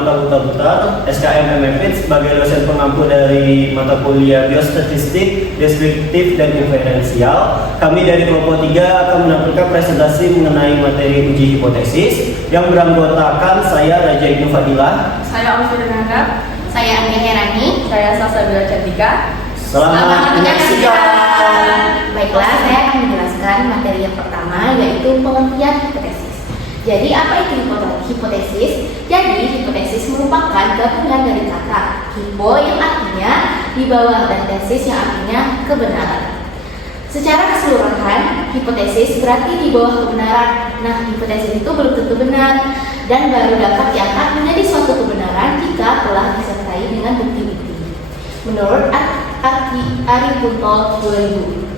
Marta Huta Butar, SKM MFIT sebagai dosen pengampu dari mata kuliah Biostatistik, Deskriptif, dan Inferensial. Kami dari kelompok 3 akan menampilkan presentasi mengenai materi uji hipotesis yang beranggotakan saya Raja Ibnu Fadilah, saya Alfira Nanda, saya Angga Herani, saya Salsabila Cantika. Selamat menyaksikan. Baiklah, saya akan menjelaskan materi yang pertama, yaitu pengertian hipotesis. Jadi, apa itu hipotesis? Jadi, hipotesis merupakan gabungan dari kata hipo yang artinya di bawah dan tesis yang artinya kebenaran. Secara keseluruhan, hipotesis berarti di bawah kebenaran. Nah, hipotesis itu belum tentu benar dan baru dapat diangkat menjadi suatu kebenaran jika telah disertai dengan bukti-bukti. Menurut Aripunto 2000.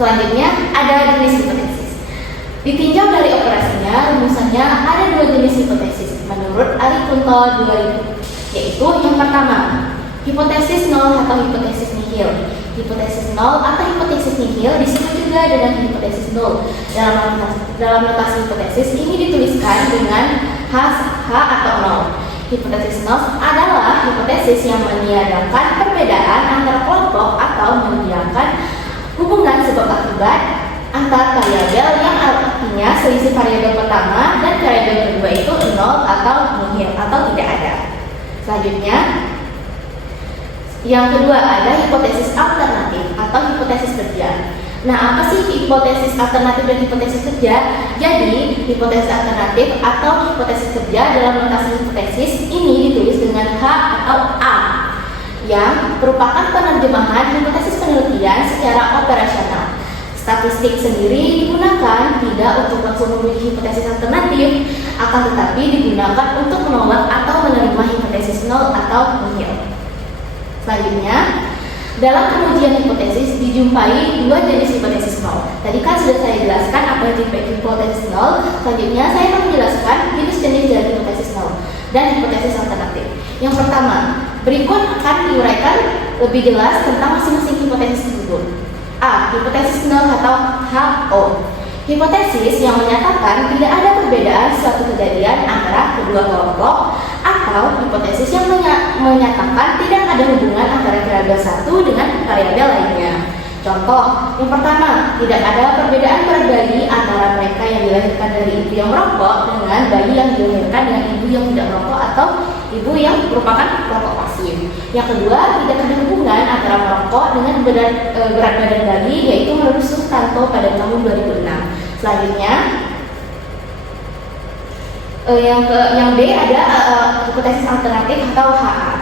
Selanjutnya ada jenis hipotesis. Ditinjau dari operasinya, rumusannya ada 2 jenis hipotesis menurut Aripunto 2000, yaitu yang pertama, hipotesis nol atau hipotesis nihil. Hipotesis nol atau hipotesis nihil disebut juga dengan hipotesis nol. Dalam notasi hipotesis ini dituliskan dengan H atau nol. Hipotesis nol adalah hipotesis yang meniadakan perbedaan antara kelompok atau mendiamkan hubungan sebab akibat antar variabel yang artinya selisih variabel pertama dan variabel kedua itu nol atau nihil atau tidak ada. Selanjutnya, yang kedua ada hipotesis alternatif atau hipotesis kerja. Nah, apa sih hipotesis alternatif dan hipotesis kerja? Jadi, hipotesis alternatif atau hipotesis kerja dalam notasi hipotesis ini ditulis dengan H atau A, yang merupakan penerjemahan hipotesis penelitian secara operasional. Statistik sendiri digunakan tidak untuk langsung memiliki hipotesis alternatif, akan tetapi digunakan untuk menolak atau menerima hipotesis nol atau nihil. Selanjutnya, dalam pengujian hipotesis dijumpai 2 jenis hipotesis nol. Tadi kan sudah saya jelaskan apa itu hipotesis nol. Selanjutnya saya akan menjelaskan jenis-jenis dari hipotesis nol dan hipotesis alternatif. Yang pertama, berikut akan diuraikan lebih jelas tentang masing-masing hipotesis tersebut. A. Hipotesis nol atau HO. Hipotesis yang menyatakan tidak ada perbedaan suatu kejadian antara kedua kelompok, atau hipotesis yang menyatakan tidak ada hubungan antara variabel satu dengan variabel lainnya. Contoh, yang pertama, tidak ada perbedaan berat bayi antara mereka yang dilahirkan dari ibu yang merokok dengan bayi yang dilahirkan dengan ibu yang tidak merokok atau ibu yang merupakan perokok pasif. Yang kedua, tidak ada hubungan antara merokok dengan berat badan bayi, yaitu menurut Sutanto pada tahun 2006. Selanjutnya, yang D ada hipotesis alternatif atau HA.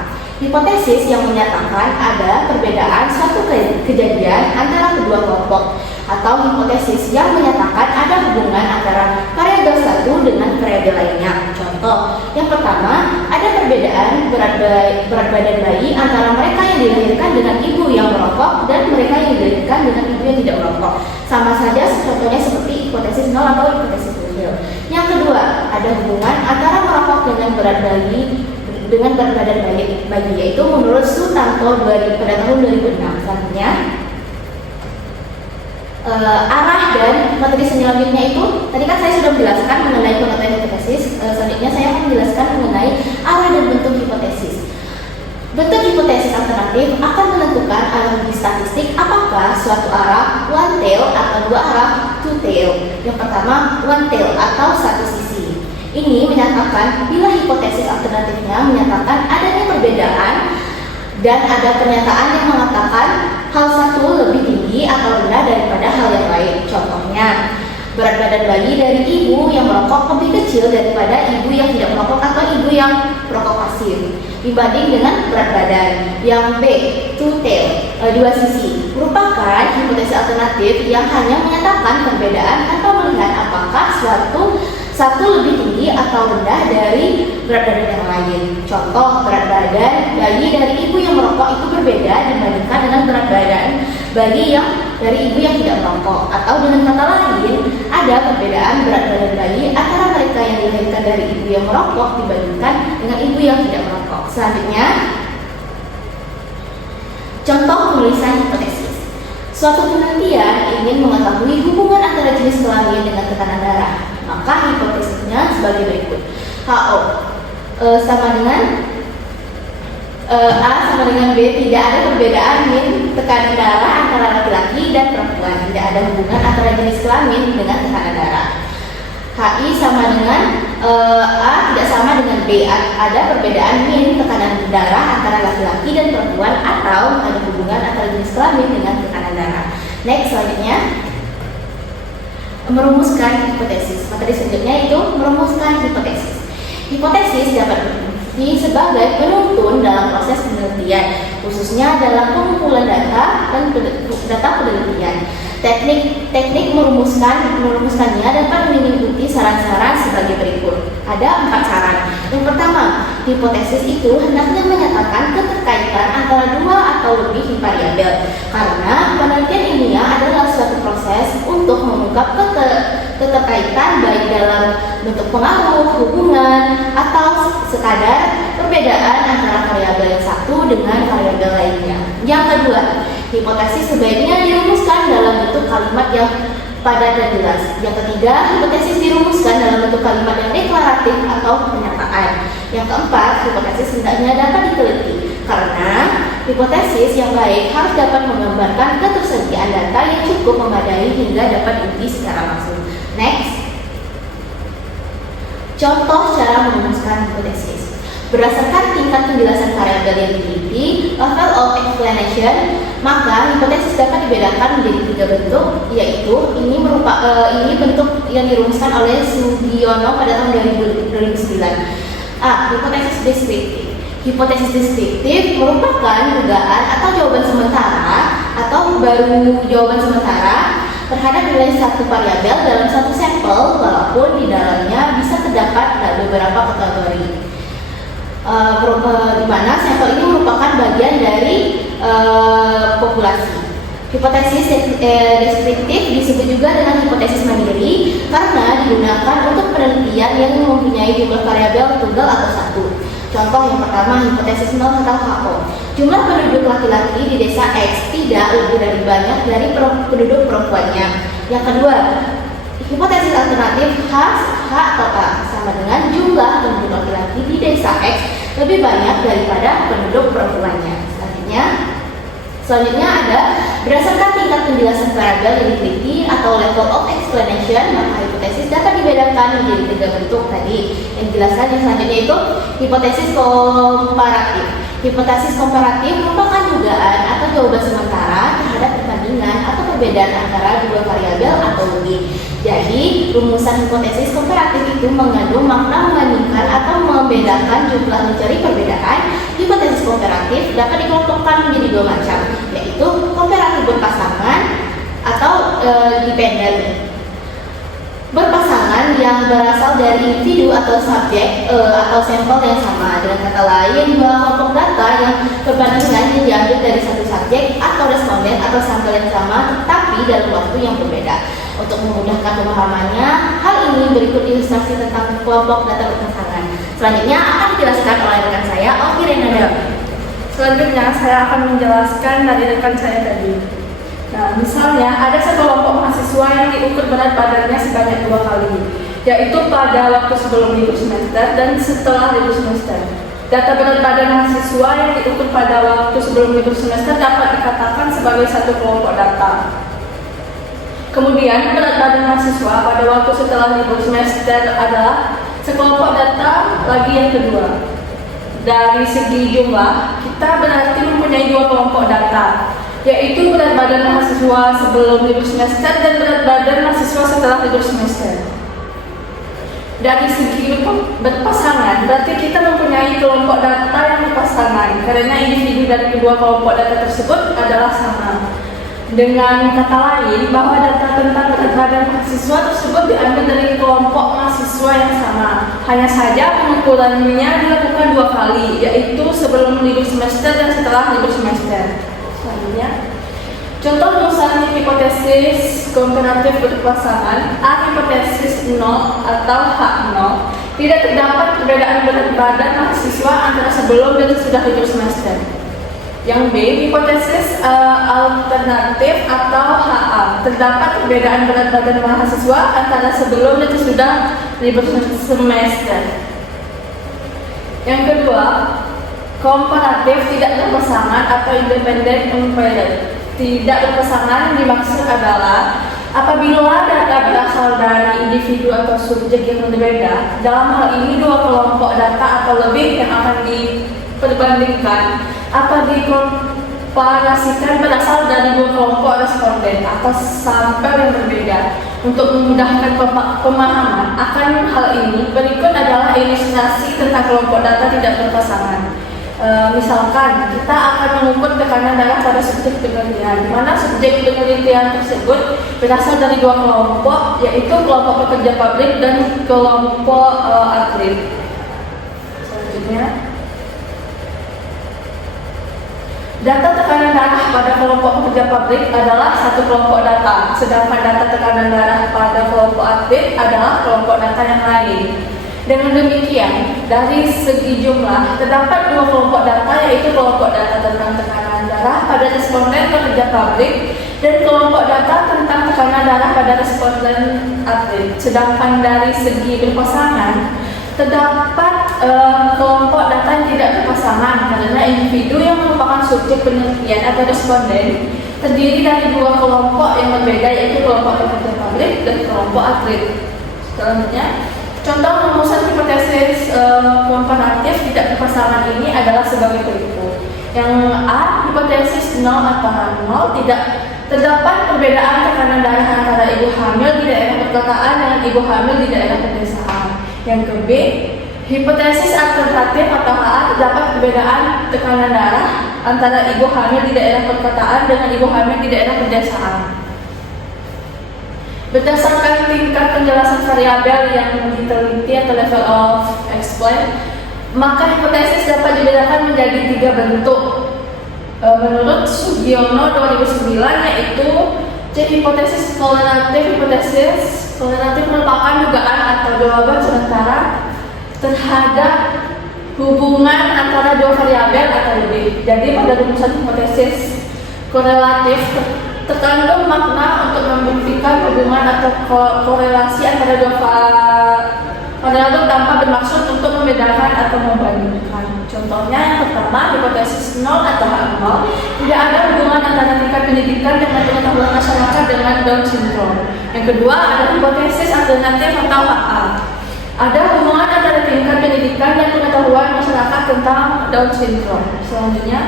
Hipotesis yang menyatakan ada perbedaan suatu kejadian antara kedua kelompok, atau hipotesis yang menyatakan ada hubungan antara variabel satu dengan variabel lainnya. Contoh, yang pertama, ada perbedaan berat badan bayi antara mereka yang dilahirkan dengan ibu yang merokok dan mereka yang dilahirkan dengan ibu yang tidak merokok. Sama saja contohnya seperti hipotesis nol atau hipotesis nihil. Yang kedua, ada hubungan antara merokok dengan berat badan bayi, yaitu menurut Sutanto pada tahun 2006. Selanjutnya, arah dan materi selanjutnya itu tadi kan saya sudah menjelaskan mengenai pengertian hipotesis. Selanjutnya saya akan menjelaskan mengenai arah dan bentuk hipotesis. Bentuk hipotesis alternatif akan menentukan analogi statistik apakah suatu arah one tail atau dua arah two tail. Yang pertama, one tail atau satu sisi. Ini menyatakan bila hipotesis alternatifnya menyatakan adanya perbedaan dan ada pernyataan yang mengatakan hal satu lebih tinggi atau rendah daripada hal yang lain. Contohnya, berat badan bayi dari ibu yang merokok lebih kecil daripada ibu yang tidak merokok atau ibu yang merokok pasif dibanding dengan berat badan. Yang B, two tail, dua sisi, merupakan hipotesis alternatif yang hanya menyatakan perbedaan tanpa melihat apakah satu lebih tinggi atau rendah dari berat badan yang lain. Contoh, berat badan bayi dari ibu yang merokok itu berbeda dibandingkan dengan berat badan bayi yang dari ibu yang tidak merokok. Atau dengan kata lain, ada perbedaan berat badan bayi antara mereka yang dilahirkan dari ibu yang merokok dibandingkan dengan ibu yang tidak merokok. Selanjutnya, contoh penulisan hipotesis. Suatu penelitian ingin mengetahui hubungan antara jenis kelamin dengan tekanan darah. Maka hipotesisnya sebagai berikut. HO. sama dengan A sama dengan B, tidak ada perbedaan min tekanan darah antara laki-laki dan perempuan, tidak ada hubungan antara jenis kelamin dengan tekanan darah. HI sama dengan A tidak sama dengan B, ada perbedaan min tekanan darah antara laki-laki dan perempuan atau ada hubungan antara jenis kelamin dengan tekanan darah. Next, selanjutnya merumuskan hipotesis. Materi selanjutnya itu merumuskan hipotesis. Hipotesis dapat berfungsi sebagai penuntun dalam proses penelitian, khususnya dalam pengumpulan data dan data penelitian. Teknik merumuskannya dapat mengikuti saran-saran sebagai berikut. Ada 4 saran. Yang pertama, hipotesis itu hendaknya menyatakan keterkaitan antara 2 atau lebih variabel, karena penelitian ilmiah adalah suatu proses untuk mengungkap keterkaitan baik dalam bentuk pengaruh, hubungan, atau sekadar perbedaan antara variabel yang satu dengan variabel lainnya. Yang kedua, hipotesis sebaiknya dirumuskan dalam bentuk kalimat yang padat dan jelas. Yang ketiga, hipotesis dirumuskan dalam bentuk kalimat yang deklaratif atau pernyataan. Yang keempat, hipotesis hendaknya dapat diteliti, karena hipotesis yang baik harus dapat menggambarkan ketersediaan data yang cukup memadai hingga dapat diuji secara langsung. Next, contoh cara merumuskan hipotesis. Berdasarkan tingkat penjelasan variabel yang diteliti, level of explanation, maka hipotesis dapat dibedakan menjadi 3 bentuk, yaitu ini bentuk yang dirumuskan oleh Sugiono pada tahun 2009. A. Hipotesis deskriptif. Hipotesis deskriptif merupakan dugaan atau jawaban sementara atau baru jawaban sementara terhadap nilai satu variabel dalam satu sampel, walaupun di dalamnya bisa terdapat beberapa kategori. Di mana sampel ini merupakan bagian dari populasi. Hipotesis deskriptif disebut juga dengan hipotesis mandiri karena digunakan untuk penelitian yang mempunyai jumlah variabel tunggal atau satu. Contoh yang pertama, hipotesis nol tentang HO. Jumlah penduduk laki-laki di desa X tidak lebih dari banyak dari penduduk perempuannya. Yang kedua, hipotesis alternatif H atau A sama dengan jumlah penduduk laki-laki di desa X lebih banyak daripada penduduk perempuannya. Selanjutnya ada berdasarkan tingkat penjelasan variabel yang diteliti atau level of explanation, maka hipotesis dapat dibedakan menjadi 3 bentuk tadi yang dijelaskan. Yang selanjutnya itu hipotesis komparatif. Hipotesis komparatif merupakan dugaan atau jawaban sementara terhadap perbandingan atau perbedaan antara 2 variabel atau lebih. Jadi, rumusan hipotesis komparatif itu mengandung makna membandingkan atau membedakan jumlah mencari perbedaan. Hipotesis komparatif dapat dikelompokkan menjadi 2 macam, yaitu komparatif berpasangan atau dependen. Berpasangan yang berasal dari individu atau subjek atau sampel yang sama. Dengan kata lain, 2 kelompok data yang perbandingan yang diambil dari satu subjek atau responden atau sampel yang sama, tetapi dalam waktu yang berbeda. Untuk memudahkan pemahamannya, hal ini berikut ilustrasi tentang kelompok data berpasangan. Selanjutnya akan dijelaskan oleh rekan saya, Oki Renanda. Selanjutnya saya akan menjelaskan dari rekan saya tadi. Nah, misalnya ada sekelompok mahasiswa yang diukur berat badannya sebanyak 2 kali, yaitu pada waktu sebelum libur semester dan setelah libur semester. Data berat badan mahasiswa yang diukur pada waktu sebelum libur semester dapat dikatakan sebagai satu kelompok data. Kemudian berat badan mahasiswa pada waktu setelah libur semester adalah sekelompok data lagi yang kedua. Dari segi jumlah, kita berarti mempunyai 2 kelompok data, yaitu berat badan mahasiswa sebelum libur semester dan berat badan mahasiswa setelah libur semester. Dari segi berpasangan, berarti kita mempunyai kelompok data yang berpasangan karena individu dari kedua kelompok data tersebut adalah sama. Dengan kata lain, bahwa data tentang berat badan mahasiswa tersebut diambil dari kelompok mahasiswa yang sama. Hanya saja pengukurannya dilakukan 2 kali, yaitu sebelum libur semester dan setelah libur semester. Selanjutnya, contoh rumusan hipotesis komparatif berpasangan. A. Hipotesis 0 atau H0. Tidak terdapat perbedaan berat badan mahasiswa antara sebelum dan sesudah libur semester. Yang B. Hipotesis alternatif atau HA. Terdapat perbedaan berat badan mahasiswa antara sebelum dan sesudah libur semester. Yang kedua, komparatif tidak berpasangan atau independent unpaired. Tidak berpasangan dimaksud adalah apabila data berasal dari individu atau subjek yang berbeda, dalam hal ini dua kelompok data atau lebih yang akan diperbandingkan atau dikomparasikan berasal dari dua kelompok responden atau sampel yang berbeda. Untuk memudahkan pemahaman akan hal ini, berikut adalah ilustrasi tentang kelompok data tidak berpasangan. Misalkan kita akan mengukur tekanan darah pada subjek penelitian, di mana subjek penelitian tersebut berasal dari dua kelompok, yaitu kelompok pekerja pabrik dan kelompok atlet. Selanjutnya, data tekanan darah pada kelompok pekerja pabrik adalah satu kelompok data, sedangkan data tekanan darah pada kelompok atlet adalah kelompok data yang lain. Dengan demikian, dari segi jumlah, terdapat dua kelompok data, yaitu kelompok data tentang tekanan darah pada responden pekerja pabrik dan kelompok data tentang tekanan darah pada responden atlet. Sedangkan dari segi berpasangan, terdapat kelompok data yang tidak berpasangan karena individu yang merupakan subjek penelitian atau responden terdiri dari dua kelompok yang berbeda, yaitu kelompok pekerja pabrik dan kelompok atlet. Selanjutnya, contoh rumusan hipotesis komparatif tidak berpasangan ini adalah sebagai berikut. Yang A, hipotesis 0 antara 0, tidak terdapat perbedaan tekanan darah antara ibu hamil di daerah perkotaan dengan ibu hamil di daerah pedesaan. Yang ke B, hipotesis alternatif atau A, terdapat perbedaan tekanan darah antara ibu hamil di daerah perkotaan dengan ibu hamil di daerah pedesaan. Berdasarkan tingkat penjelasan variabel yang diteliti atau level of explain, maka hipotesis dapat dibedakan menjadi tiga bentuk. Menurut Sugiono 2009, yaitu C. Hipotesis korelatif. Hipotesis korelatif merupakan dugaan atau jawaban sementara terhadap hubungan antara dua variabel atau lebih. Jadi pada rumusan hipotesis korelatif terkandung makna untuk membuktikan hubungan atau korelasi antara dua variabel tanpa bermaksud untuk membedakan atau membandingkan. Contohnya yang pertama, hipotesis 0 atau H0, tidak ada hubungan antara tingkat pendidikan dengan pengetahuan masyarakat dengan Down syndrome. Yang kedua, ada hipotesis alternatif atau HA. Ada hubungan antara tingkat pendidikan dan pengetahuan masyarakat tentang Down syndrome. Selanjutnya,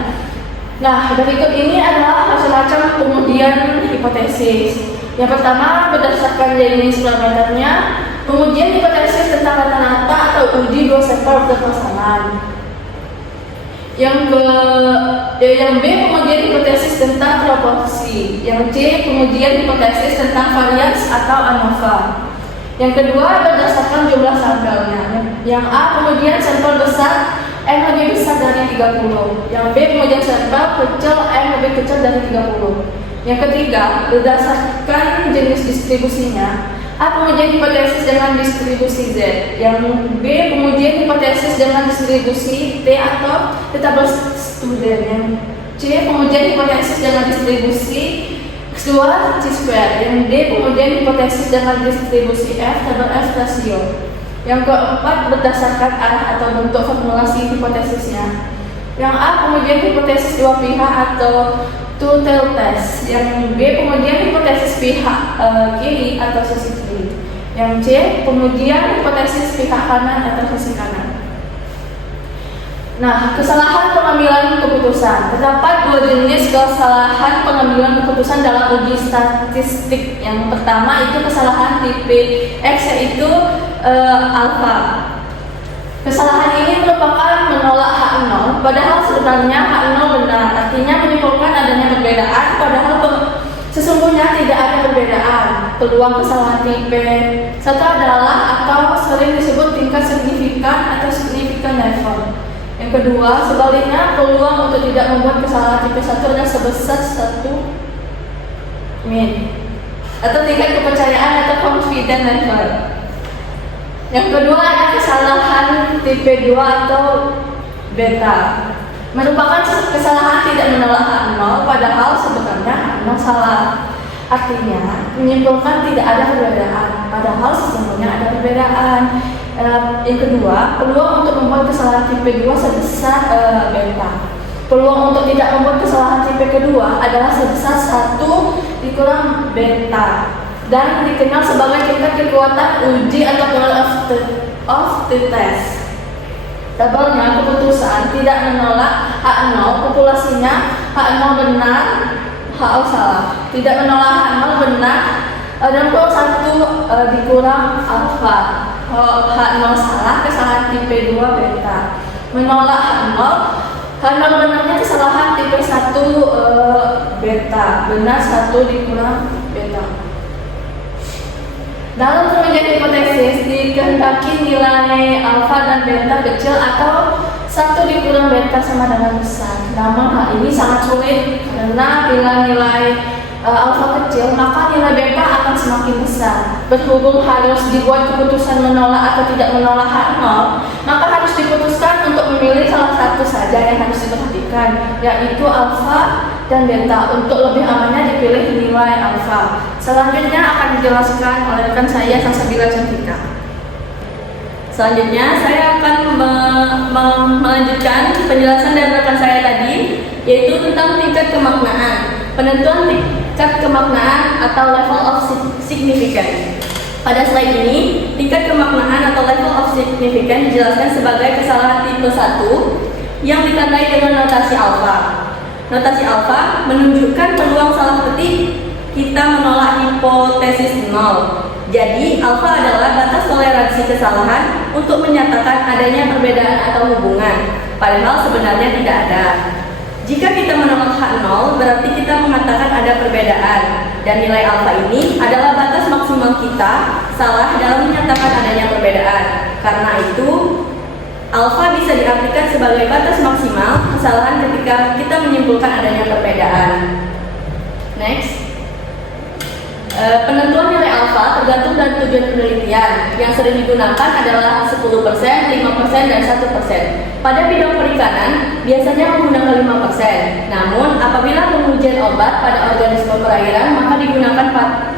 nah, berikut ini adalah macam-macam pengujian hipotesis. Yang pertama, berdasarkan jenis parameternya, pengujian hipotesis tentang rata-rata atau uji dua sampel berpasangan. Yang B, pengujian hipotesis tentang proporsi. Yang C, pengujian hipotesis tentang varians atau ANOVA. Yang kedua, berdasarkan jumlah sampelnya. Yang A, pengujian sampel besar M lebih besar dari 30. Yang B, pengujian sampel kecil M lebih kecil dari 30. Yang ketiga, berdasarkan jenis distribusinya. A, pengujian hipotesis dengan distribusi Z. Yang B, pengujian hipotesis dengan distribusi T atau T-table student. Yang C, pengujian hipotesis dengan distribusi X2 C-square. Yang D, pengujian hipotesis dengan distribusi F, table F ratio. Yang keempat, berdasarkan arah atau bentuk formulasi hipotesisnya. Yang A, pengujian hipotesis dua pihak atau two-tailed test. Yang B, pengujian hipotesis pihak kiri atau sisi kiri. Yang C, pengujian hipotesis pihak kanan atau sisi kanan. Nah, kesalahan pengambilan keputusan. Terdapat dua jenis kesalahan pengambilan keputusan dalam uji statistik. Yang pertama itu kesalahan tipe X, yaitu alpha. Kesalahan ini merupakan menolak H0, padahal sebenarnya H0 benar. Artinya menyimpulkan adanya perbedaan, padahal sesungguhnya tidak ada perbedaan. Peluang kesalahan tipe 1 adalah atau sering disebut tingkat signifikan atau signifikan level. Yang kedua, sebaliknya peluang untuk tidak membuat kesalahan tipe 1 adalah sebesar 1 min atau tingkat kepercayaan atau confidence level. Yang kedua ada kesalahan tipe 2 atau beta. Merupakan kesalahan tidak menolak H0 padahal sebenarnya H0 salah. Artinya menyimpulkan tidak ada perbedaan padahal sesungguhnya ada perbedaan. Yang kedua, peluang untuk membuat kesalahan kesalahan tipe 2 sebesar beta. Peluang untuk tidak membuat kesalahan tipe kedua adalah sebesar 1 dikurang beta dan dikenal sebagai tingkat kekuatan uji atau goal of the test. Tabelnya keputusan tidak menolak H0 populasinya H0 benar, H0 salah. Tidak menolak H0 benar 61 dikurang alfa. H0 salah, kesalahan tipe 2 beta. Menolak H0 benarnya kesalahan tipe 1 beta. Benar 1 dikurang beta. Dalam pengujian hipotesis dikehendaki nilai alfa dan beta kecil atau 1 dikurang beta sama dengan besar. Namun hal ini sangat sulit karena bila nilai alfa kecil maka nilai beta akan semakin besar. Berhubung harus dibuat keputusan menolak atau tidak menolak H0, maka harus diputuskan untuk memilih salah satu saja yang harus diperhatikan, yaitu alfa dan beta. Untuk lebih amannya dipilih nilai alfa. Selanjutnya akan dijelaskan oleh rekan saya Salsabila Cantika. Selanjutnya saya akan melanjutkan penjelasan dari rekan saya tadi, yaitu tentang tingkat kemaknaan. Penentuan tingkat kemaknaan atau level of significance. Pada slide ini, tingkat kemaknaan atau level of significance dijelaskan sebagai kesalahan tipe 1 yang ditandai dengan notasi alfa. Notasi alfa menunjukkan peluang salah ketik kita menolak hipotesis 0. Jadi, alfa adalah batas toleransi kesalahan untuk menyatakan adanya perbedaan atau hubungan, padahal sebenarnya tidak ada. Jika kita menolak H0, berarti kita mengatakan ada perbedaan, dan nilai alfa ini adalah batas maksimal kita salah dalam menyatakan adanya perbedaan. Karena itu, alfa bisa diartikan sebagai batas maksimal kesalahan ketika kita menyimpulkan adanya perbedaan. Next. Penentuan nilai alfa tergantung dari tujuan penelitian. Yang sering digunakan adalah 10%, 5%, dan 1%. Pada bidang perikanan, biasanya menggunakan 5%. Namun, apabila pengujian obat pada organisme perairan, maka digunakan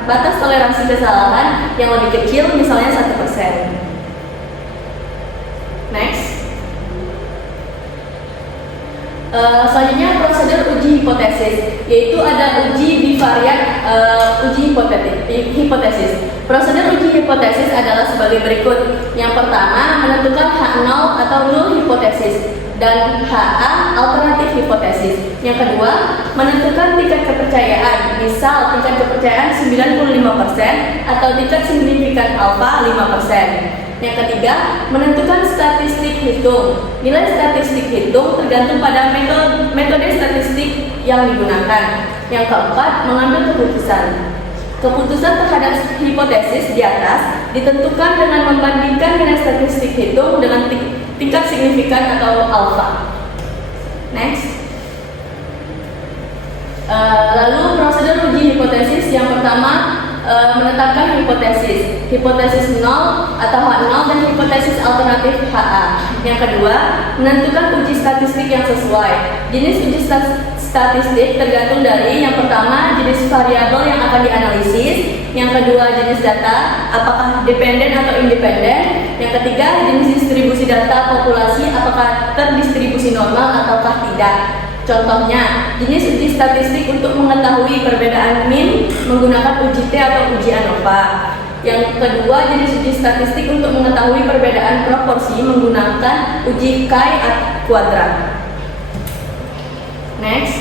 batas toleransi kesalahan yang lebih kecil, misalnya 1%. Next. Selanjutnya prosedur uji hipotesis, yaitu ada uji bivariat, uji hipotesis. Prosedur uji hipotesis adalah sebagai berikut. Yang pertama, menentukan H0 atau null hipotesis dan HA alternatif hipotesis. Yang kedua, menentukan tingkat kepercayaan, misal tingkat kepercayaan 95% atau tingkat signifikan alfa 5%. Yang ketiga, menentukan statistik hitung. Nilai statistik hitung tergantung pada metode statistik yang digunakan. Yang keempat, mengambil keputusan. Keputusan terhadap hipotesis di atas ditentukan dengan membandingkan nilai statistik hitung dengan tingkat signifikan atau alfa. Next. Lalu prosedur uji hipotesis yang pertama, menetapkan hipotesis 0 atau H0 dan hipotesis alternatif HA. Yang kedua, menentukan uji statistik yang sesuai. Jenis uji statistik tergantung dari yang pertama jenis variabel yang akan dianalisis, yang kedua jenis data apakah dependen atau independen, yang ketiga jenis distribusi data populasi apakah terdistribusi normal ataukah tidak. Contohnya, jenis uji statistik untuk mengetahui perbedaan min menggunakan uji T atau uji ANOVA. Yang kedua, jenis uji statistik untuk mengetahui perbedaan proporsi menggunakan uji chi-kuadrat. Next.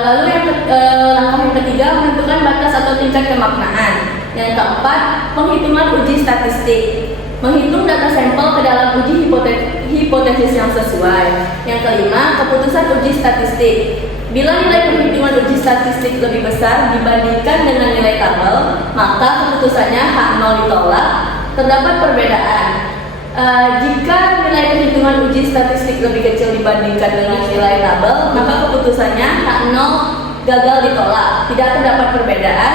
Lalu langkah yang ketiga, menentukan batas atau tingkat kemaknaan. Yang keempat, penghitungan uji statistik. Menghitung data sampel ke dalam uji hipotesis yang sesuai. Yang kelima, keputusan uji statistik. Bila nilai perhitungan uji statistik lebih besar dibandingkan dengan nilai tabel, maka keputusannya H0 ditolak, terdapat perbedaan. Jika nilai perhitungan uji statistik lebih kecil dibandingkan dengan nilai tabel, maka keputusannya H0 gagal ditolak, tidak terdapat perbedaan.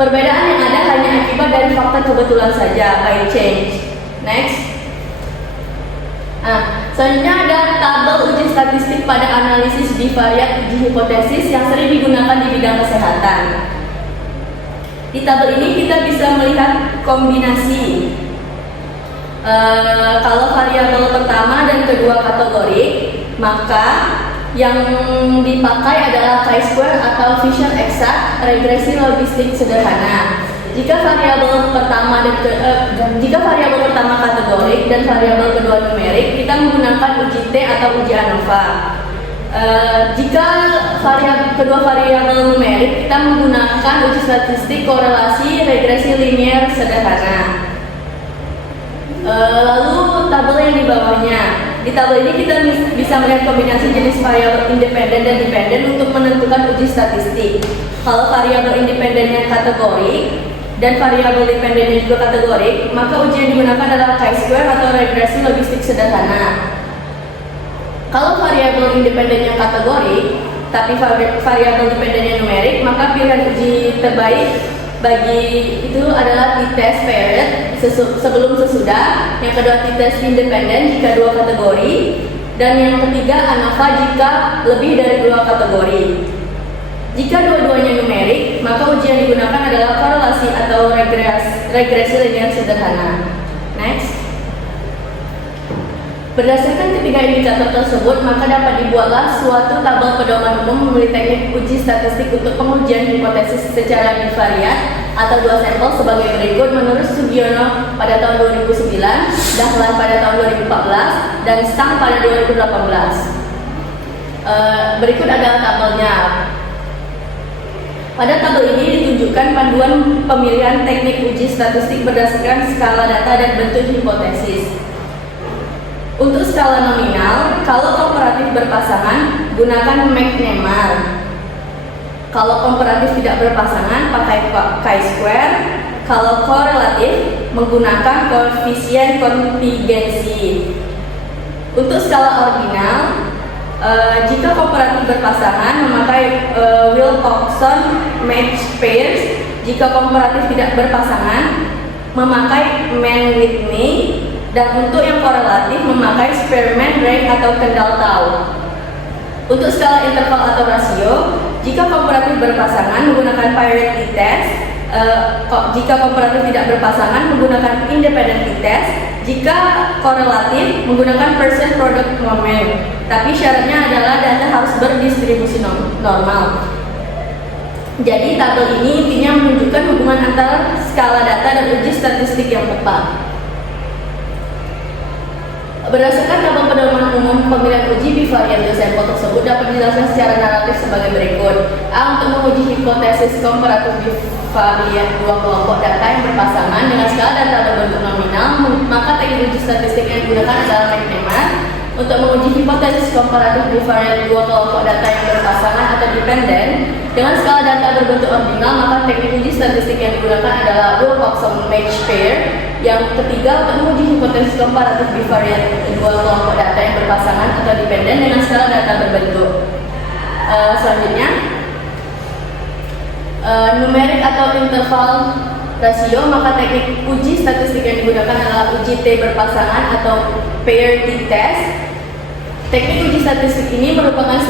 Perbedaan yang ada hanya akibat dari faktor kebetulan saja, by change. Next. Selanjutnya ada tabel uji statistik pada analisis bivariat uji hipotesis yang sering digunakan di bidang kesehatan. Di tabel ini kita bisa melihat kombinasi Kalau variabel pertama dan kedua kategori, maka yang dipakai adalah chi-square atau Fisher exact regresi logistik sederhana. Jika variabel pertama kategorik dan variabel kedua numerik, kita menggunakan uji T atau uji ANOVA. Jika kedua variabel numerik, kita menggunakan uji statistik korelasi regresi linier sederhana. Lalu tabel yang di bawahnya. Di tabel ini kita bisa melihat kombinasi jenis variabel independen dan dependen untuk menentukan uji statistik. Kalau variabel independennya kategori dan variabel dependennya juga kategori, maka uji yang digunakan adalah chi-square atau regresi logistik sederhana. Kalau variabel independennya kategori, tapi variabel dependennya numerik, maka pilihan uji terbaik bagi itu adalah t-test paired sebelum sesudah, yang kedua t-test independen jika dua kategori, dan yang ketiga ANOVA jika lebih dari dua kategori. Jika dua-duanya numerik, maka uji yang digunakan adalah korelasi atau regresi linear sederhana. Next. Berdasarkan ketiga indikator tersebut, maka dapat dibuatlah suatu tabel pedoman umum memilih teknik uji statistik untuk pengujian hipotesis secara bivariat atau dua sampel sebagai berikut menurut Sugiono pada tahun 2009, Dahlan pada tahun 2014, dan Stang pada 2018. Berikut adalah tabelnya. Pada tabel ini ditunjukkan panduan pemilihan teknik uji statistik berdasarkan skala data dan bentuk hipotesis. Untuk skala nominal, kalau komparatif berpasangan, gunakan McNemar. Kalau komparatif tidak berpasangan, pakai chi-square. Kalau korelatif, menggunakan koefisien kontingensi. Untuk skala ordinal, jika komparatif berpasangan, memakai Wilcoxon match pairs. Jika komparatif tidak berpasangan, memakai Mann-Whitney. Dan untuk yang korelatif memakai Spearman-Drake atau Kendall-Tau. Untuk skala interval atau rasio, jika komparatif berpasangan menggunakan Pirate t-test, jika komparatif tidak berpasangan menggunakan Independent t-test, jika korelatif menggunakan percent product moment. Tapi syaratnya adalah data harus berdistribusi normal. Jadi tabel ini intinya menunjukkan hubungan antara skala data dan uji statistik yang tepat. Berdasarkan tabel pedoman umum pemilihan uji bivariat sampel tersebut dapat dijelaskan secara naratif sebagai berikut. A. Untuk menguji hipotesis komparatif bivariat dua kelompok data yang berpasangan dengan skala data berbentuk nominal, maka teknik uji statistik yang digunakan adalah McNemar. Untuk menguji hipotesis komparatif bivariat dua kelompok data yang berpasangan atau dependen dengan skala data berbentuk ordinal, maka teknik uji statistik yang digunakan adalah Wilcoxon match pair. Yang ketiga, untuk menguji hipotesis komparatif bivariat dua kelompok data yang berpasangan atau dependen dengan skala data berbentuk. Selanjutnya, numerik atau interval rasio, maka teknik uji statistik yang digunakan adalah uji T berpasangan atau pair t-test. Teknik uji statistik ini merupakan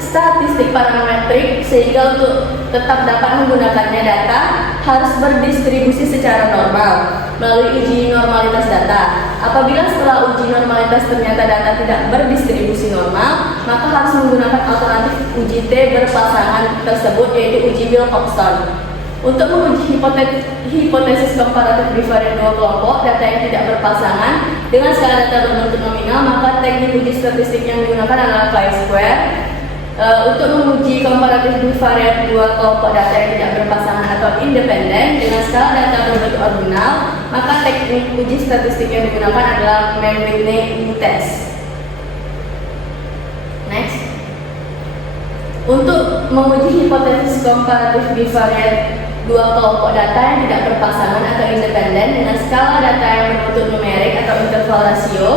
statistik parametrik, sehingga untuk tetap dapat menggunakannya data harus berdistribusi secara normal melalui uji normalitas data. Apabila setelah uji normalitas ternyata data tidak berdistribusi normal, maka harus menggunakan alternatif uji T berpasangan tersebut, yaitu uji Wilcoxon. Untuk menguji hipotesis komparatif bivariat dua kelompok data yang tidak berpasangan dengan skala data berbentuk nominal, maka teknik uji statistik yang digunakan adalah chi-square. Untuk menguji komparatif bivariat dua kelompok data yang tidak berpasangan atau independen dengan skala data berbentuk ordinal, maka teknik uji statistik yang digunakan adalah Mann-Whitney test. Next. Untuk menguji hipotesis komparatif bivariat dua kelompok data yang tidak berpasangan atau independen dengan skala data yang berbentuk numerik atau interval rasio,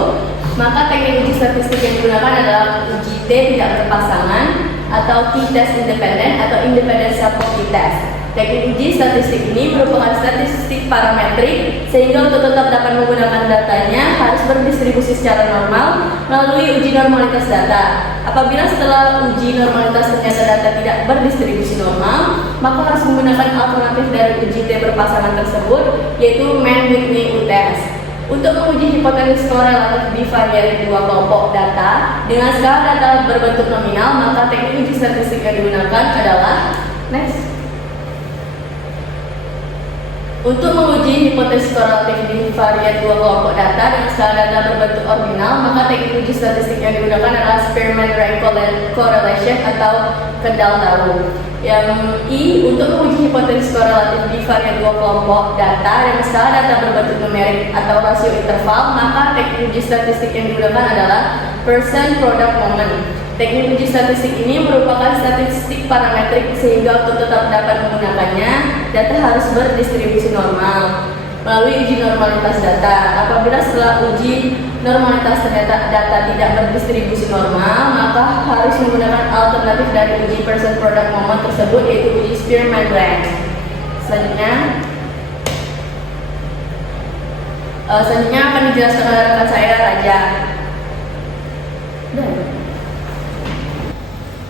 maka teknik uji statistik yang digunakan adalah uji T tidak berpasangan atau t-test independen atau independent sample t-test. Teknik uji statistik ini merupakan statistik parametrik, sehingga untuk tetap dapat menggunakan datanya harus berdistribusi secara normal melalui uji normalitas data. Apabila setelah uji normalitas ternyata data tidak berdistribusi normal, maka harus menggunakan alternatif dari uji T berpasangan tersebut, yaitu Mann-Whitney test. Untuk menguji hipotesis korelatif bivariat dua kelompok data dengan skala data berbentuk nominal, maka teknik uji statistik yang digunakan adalah Untuk menguji hipotesis korelatif bivariat dua kelompok data dengan skala data berbentuk ordinal, maka teknik uji statistik yang digunakan adalah Spearman-Rank correlation atau kendal tahu. Yang I, untuk menguji hipotesis korelatif bivariat dua kelompok data dengan skala data berbentuk numerik atau rasio interval, maka teknik uji statistik yang digunakan adalah Percent Product Moment. Teknik uji statistik ini merupakan statistik parametrik, sehingga untuk tetap dapat menggunakannya, data harus berdistribusi normal melalui uji normalitas data. Apabila setelah uji normalitas ternyata data tidak berdistribusi normal, maka harus menggunakan alternatif dari uji percent product moment tersebut, yaitu uji Spearman-Rank. Selanjutnya akan dijelaskan oleh rekan saya, Raja.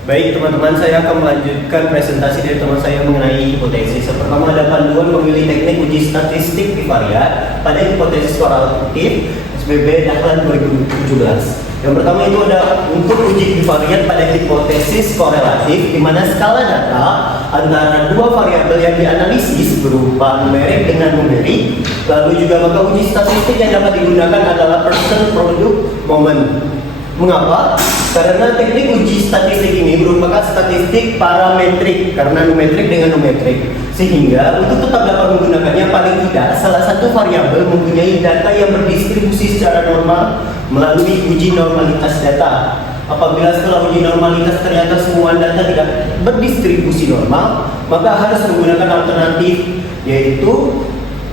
Baik teman-teman, saya akan melanjutkan presentasi dari teman saya mengenai hipotesis. Yang pertama ada panduan memilih teknik uji statistik bivariat pada hipotesis korelatif SBB Dahlan 2017. Yang pertama itu ada untuk uji bivariat pada hipotesis korelatif, di mana skala data antara dua variabel yang dianalisis berupa numerik dengan numerik. Lalu juga maka uji statistik yang dapat digunakan adalah percent product moment. Mengapa? Karena teknik uji statistik ini merupakan statistik parametrik, karena numetrik dengan numetrik, sehingga untuk tetap dapat menggunakannya paling tidak salah satu variabel mempunyai data yang berdistribusi secara normal melalui uji normalitas data. Apabila setelah uji normalitas ternyata semua data tidak berdistribusi normal, maka harus menggunakan alternatif, yaitu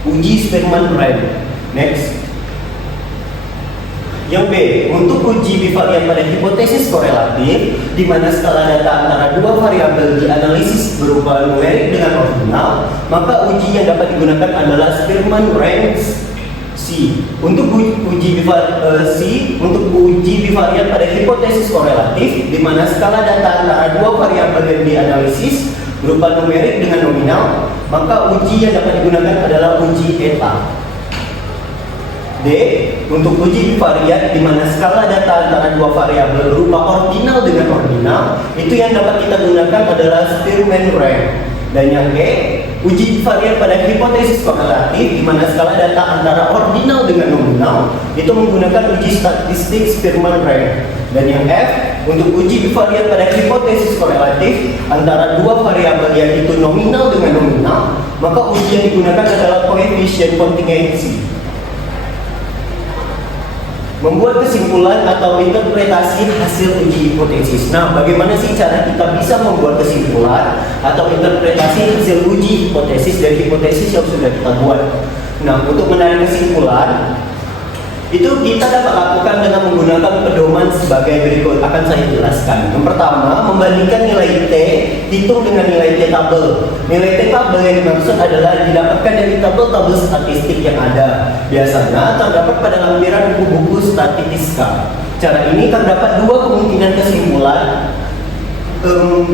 uji Spearman-Rank. Next. Yang B, untuk uji bivariat pada hipotesis korelatif, di mana skala data antara dua variabel dianalisis berupa numerik dengan ordinal, maka uji yang dapat digunakan adalah Spearman-Rank C. Untuk uji bivariat pada hipotesis korelatif, di mana skala data antara dua variabel yang dianalisis berupa numerik dengan nominal, maka uji yang dapat digunakan adalah uji eta. D, untuk uji bivariat di mana skala data antara dua variabel berupa ordinal dengan ordinal, itu yang dapat kita gunakan adalah Spearman-Rank. Dan yang E, uji bivariat pada hipotesis korelatif di mana skala data antara ordinal dengan nominal, itu menggunakan uji statistik Spearman-Rank. Dan yang F, untuk uji bivariat pada hipotesis korelatif antara dua variabel yang itu nominal dengan nominal, maka uji yang digunakan adalah coefficient contingency. Membuat kesimpulan atau interpretasi hasil uji hipotesis. Nah, bagaimana sih cara kita bisa membuat kesimpulan atau interpretasi hasil uji hipotesis dari hipotesis yang sudah kita buat? Nah, untuk menarik kesimpulan, itu kita dapat lakukan dengan menggunakan pedoman sebagai berikut. Akan saya jelaskan. Yang pertama, membandingkan nilai T hitung dengan nilai T tabel. Nilai T tabel yang dimaksud adalah didapatkan dari tabel-tabel statistik yang ada. Biasanya terdapat pada lampiran buku-buku Statistiska. Cara ini terdapat dua kemungkinan kesimpulan,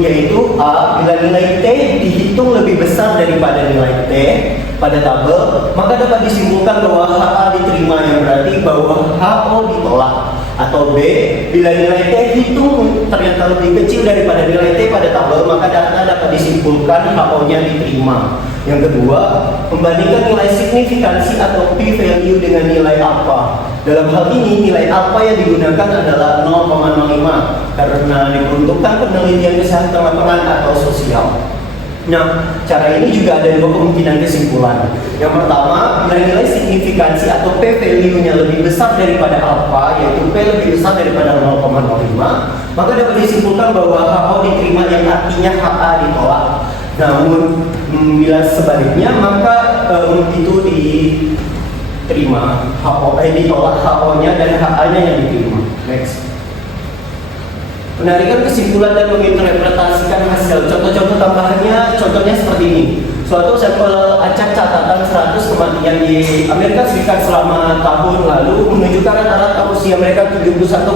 yaitu A, bila nilai T dihitung lebih besar daripada nilai T pada tabel, maka dapat disimpulkan bahwa HA diterima, yang berarti bahwa HO ditolak. Atau B, bila nilai T hitung ternyata lebih kecil daripada nilai T pada tabel, maka data dapat disimpulkan HO-nya diterima. Yang kedua, membandingkan nilai signifikansi atau p-value dengan nilai alpha. Dalam hal ini, nilai alpha yang digunakan adalah 0,05 karena diperuntukkan penelitian kesehatan lapangan atau sosial. Nah, cara ini juga ada dua kemungkinan kesimpulan. Yang pertama, bila nilai signifikansi atau p-value-nya lebih besar daripada alpha, yaitu p lebih besar daripada 0,05, maka dapat disimpulkan bahwa HO diterima, yang artinya HA ditolak. Namun, bila sebaliknya, maka itu diterima, ditolak HO-nya dan HA-nya yang diterima. Next. Penarikan kesimpulan dan menginterpretasikan hasil. Contoh-contoh tambahannya, contohnya seperti ini. Suatu sampel acak catatan 100 kematian di Amerika Serikat selama tahun lalu menunjukkan rata-rata usia mereka 71,8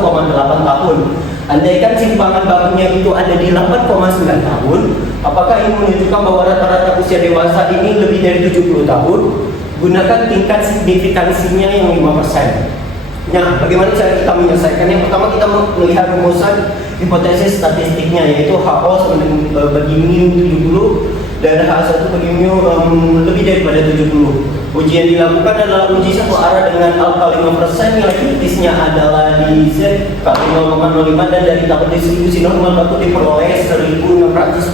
tahun. Andaikan simpangan bakunya itu ada di 8,9 tahun, apakah ini menunjukkan bahwa rata-rata usia dewasa ini lebih dari 70 tahun? gunakan tingkat signifikansinya yang 5%. Nah, bagaimana cara kita menyelesaikan? Yang pertama kita melihat rumusan hipotesis statistiknya, yaitu HO bagi mu 70 dan H1 bagi mu lebih daripada 70. Uji yang dilakukan adalah uji satu arah dengan alfa 5%, nilai kritisnya adalah di Z kali 0,05 dan dari tabel distribusi normal baku diperoleh 1645.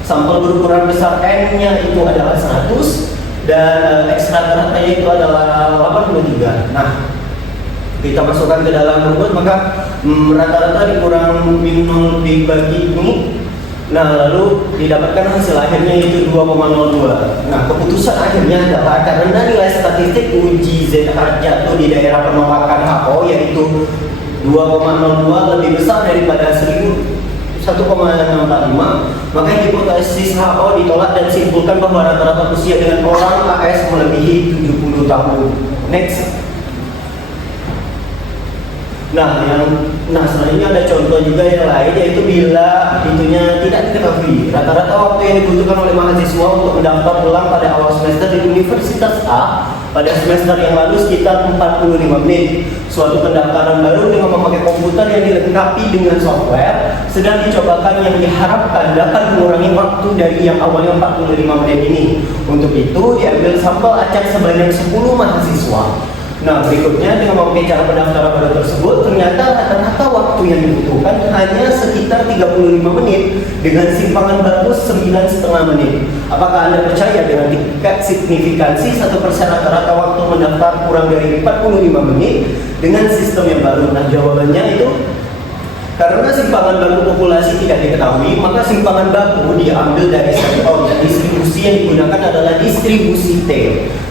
Sampel berukuran besar N-nya itu adalah 100 dan ekstrak ratanya itu adalah 83. Nah, kita masukkan ke dalam rumus, maka rata-rata dikurang min 0 dibagi ini. Nah, lalu didapatkan hasil akhirnya itu 2,02. Nah, keputusan akhirnya adalah karena nilai statistik uji ZH jatuh di daerah penolakan HO yaitu 2,02 lebih besar daripada 1,645, maka hipotesis HO ditolak dan simpulkan bahwa rata-rata usia dengan orang AS melebihi 70 tahun. Next. Nah, selanjutnya ada contoh juga yang lain, yaitu bila itunya tidak diketahui. Rata-rata waktu yang dibutuhkan oleh mahasiswa untuk mendaftar ulang pada awal semester di Universitas A pada semester yang lalu sekitar 45 menit. Suatu pendaftaran baru dengan memakai komputer yang dilengkapi dengan software sedang dicobakan yang diharapkan dapat mengurangi waktu dari yang awalnya 45 menit ini. Untuk itu diambil sampel acak sebanyak 10 mahasiswa. Nah, berikutnya dengan memakai cara pendaftaran baru tersebut, ternyata rata-rata waktu yang dibutuhkan hanya sekitar 35 menit dengan simpangan bagus 9,5 menit. Apakah Anda percaya dengan tingkat signifikansi 1% rata-rata waktu mendaftar kurang dari 45 menit dengan sistem yang baru? Nah, jawabannya itu karena simpangan baku populasi tidak diketahui, maka simpangan baku diambil dari sampel dan distribusi yang digunakan adalah distribusi T.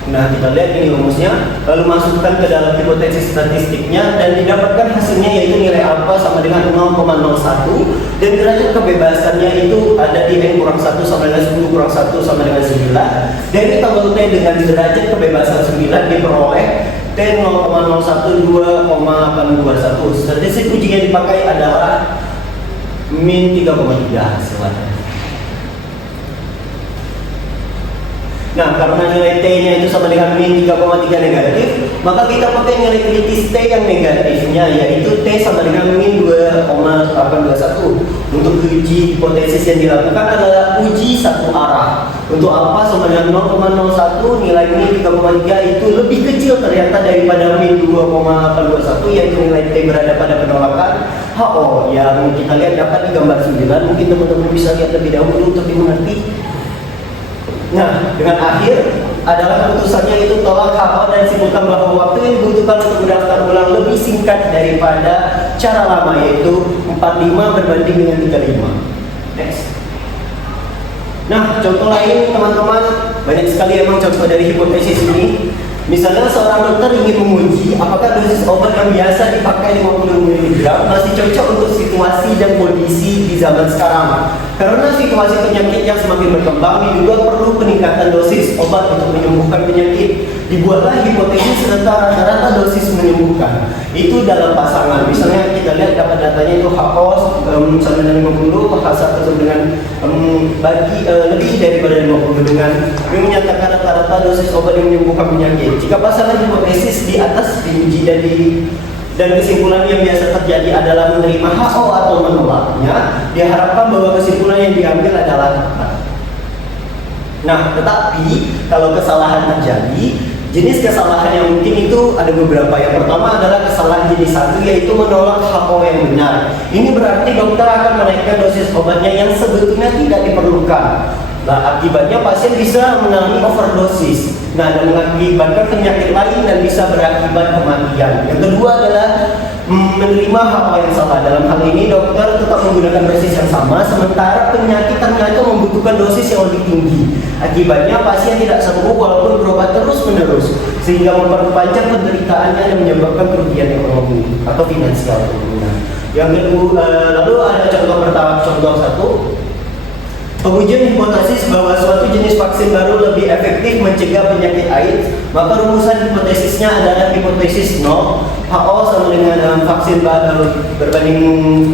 Nah, kita lihat ini rumusnya, lalu masukkan ke dalam hipotesis statistiknya dan didapatkan hasilnya yaitu nilai alfa sama dengan 0,01 dan derajat kebebasannya itu ada di N-1 sama dengan 10 kurang 1 sama dengan 9. Dari tabel T dengan derajat kebebasan 9 diperoleh T 0,01 2,821. Statistik uji yang dipakai adalah min 3,3 hasilnya. Nah, karena nilai T-nya itu sama dengan min 3,3 negatif, maka kita pakai nilai kritis T yang negatifnya, yaitu T sama dengan min 2,821. Untuk uji hipotesis yang dilakukan adalah uji satu arah. Untuk alfa sama dengan 0,01, nilai min 3,3 itu lebih kecil ternyata daripada min 2,821, yaitu nilai T berada pada penolakan HO yang kita lihat dapat di gambar 9. Mungkin teman-teman bisa lihat lebih dahulu untuk dimengerti. Nah, dengan akhir adalah keputusannya itu tolak HO dan simpulkan bahwa waktu yang dibutuhkan untuk mendaftar ulang lebih singkat daripada cara lama, yaitu 45 berbanding dengan 35. Next. Nah, contoh lain teman-teman, banyak sekali emang contoh dari hipotesis ini. Misalnya seorang dokter ingin menguji apakah dosis obat yang biasa dipakai 50 mg masih cocok untuk situasi dan kondisi di zaman sekarang. Karena situasi penyakit yang semakin berkembang diduga perlu peningkatan dosis obat untuk menyembuhkan penyakit. Dibuatlah hipotesis serta rata-rata dosis menyembuhkan. Itu dalam pasangan. Misalnya kita lihat dapat datanya itu HO sama dengan 50, H1 sama dengan lebih daripada 50 dengan yang menyatakan rata-rata dosis obat yang menyembuhkan penyakit. Jika pasangan hipotesis di atas diuji dan kesimpulan yang biasa terjadi adalah menerima HO atau menolaknya, diharapkan bahwa kesimpulan yang diambil adalah tepat. Nah, tetapi kalau kesalahan terjadi, jenis kesalahan yang mungkin itu ada beberapa. Yang pertama adalah kesalahan jenis 1, yaitu menolak HO yang benar. Ini berarti dokter akan menaikkan dosis obatnya yang sebetulnya tidak diperlukan. Nah, akibatnya pasien bisa mengalami overdosis. Nah, dan mengakibatkan penyakit lain dan bisa berakibat kematian. Yang kedua adalah menerima HO yang salah. Dalam hal ini dokter tetap menggunakan dosis yang sama, sementara penyakit ternyata membutuhkan dosis yang lebih tinggi. Akibatnya pasien tidak sembuh walaupun berobat terus-menerus, sehingga memperpanjang penderitaannya dan menyebabkan kerugian ekonomi atau finansial tentunya. Yang kedua, lalu ada contoh pertama, contoh 1. Pengujian hipotesis bahwa suatu jenis vaksin baru lebih efektif mencegah penyakit AIDS, maka rumusan hipotesisnya adalah hipotesis 0, HO sama dengan vaksin baru berbanding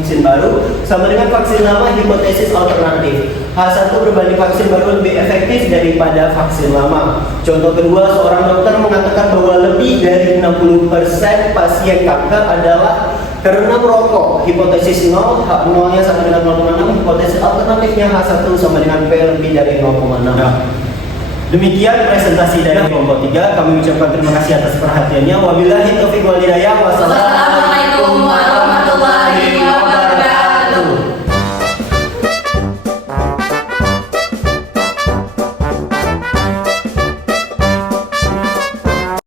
vaksin baru, sama dengan vaksin lama hipotesis alternatif. H1 berbanding vaksin baru lebih efektif daripada vaksin lama. Contoh kedua, seorang dokter mengatakan bahwa lebih dari 60% pasien kanker adalah karena merokok. Hipotesis 0, H0-nya sama dengan 0,6, hipotesis alternatifnya H1 sama dengan P lebih dari 0,6. Demikian presentasi dari kelompok 3. Kami ucapkan terima kasih atas perhatiannya. Wabillahi taufiq wal hidayah. Wassalamualaikum.